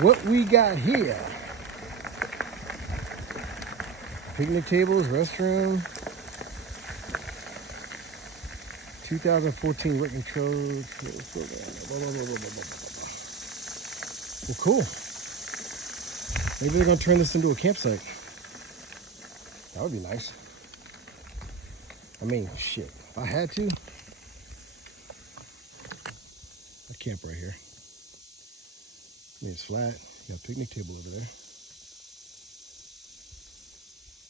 what we got here. Picnic tables, restroom. 2014 working code. Well, cool. Maybe they're gonna turn this into a campsite. That would be nice. I mean, shit. If I had to, I'd camp right here. I mean, it's flat. You got a picnic table over there.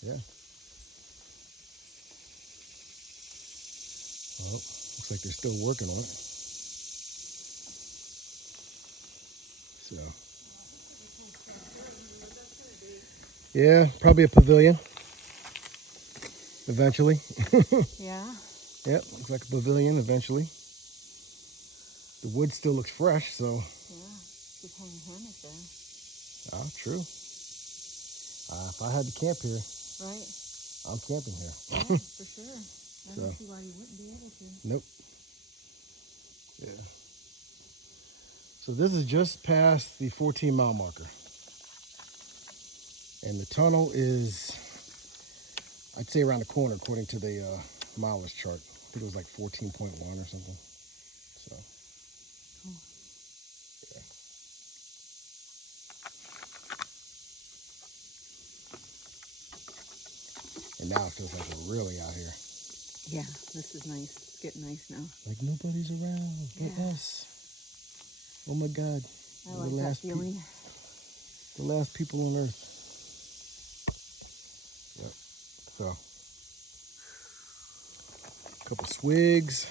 Yeah. Well, looks like they're still working on it. So. Yeah, probably a pavilion. Eventually. Yeah. Yep, looks like a pavilion eventually. The wood still looks fresh, so. Yeah, could hang a hammock there. Ah, true. If I had to camp here, right, I'm camping here. Yeah, for sure. I don't see why you wouldn't be able to. Nope. Yeah. So this is just past the 14-mile marker. And the tunnel is, I'd say, around the corner according to the mileage chart. I think it was like 14.1 or something. So, Cool. Yeah. And now it feels like we're really out here. Yeah, this is nice. It's getting nice now. Like nobody's around but us. Oh my God. I like that feeling. The last people on Earth. Yep. So, a couple swigs.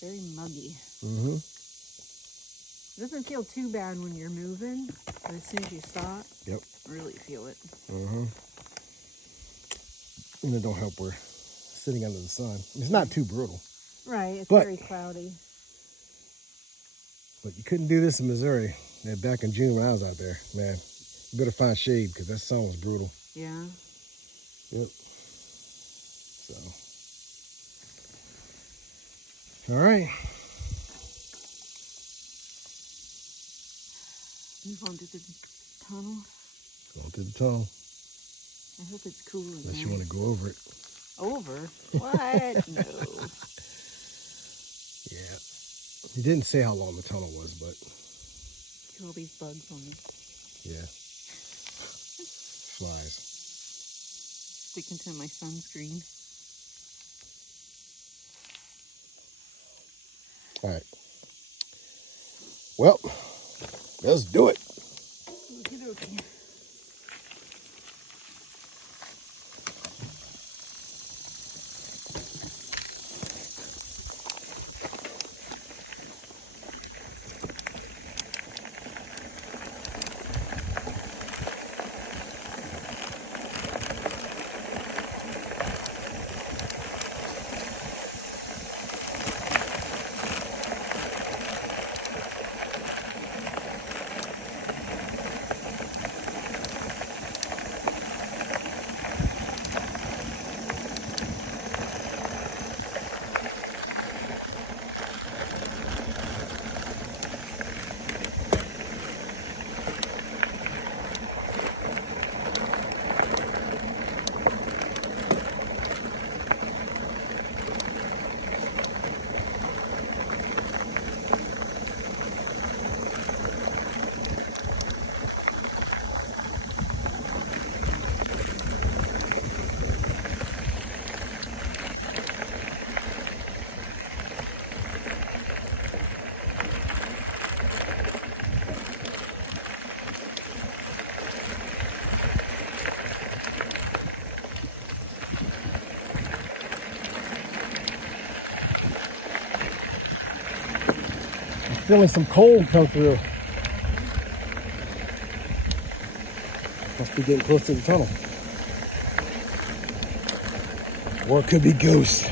Very muggy. Mm-hmm. It doesn't feel too bad when you're moving, but as soon as you stop, Yep. really feel it. Mm-hmm. And it don't help we're sitting under the sun. It's not too brutal. Right, it's But- very cloudy. But you couldn't do this in Missouri. Back in June when I was out there. Man, you better find shade because that sun was brutal. Yeah. Yep. So. All right. Move on to the tunnel. Going to the tunnel. I hope it's cool in Unless there. you want to go over it. Over? What? No. Yeah. He didn't say how long the tunnel was, but Kill all these bugs on me. yeah. Flies. Sticking to my sunscreen. All right. Well, let's do it. Okie dokie. Feeling some cold come through. Must be getting close to the tunnel. Or it could be ghosts.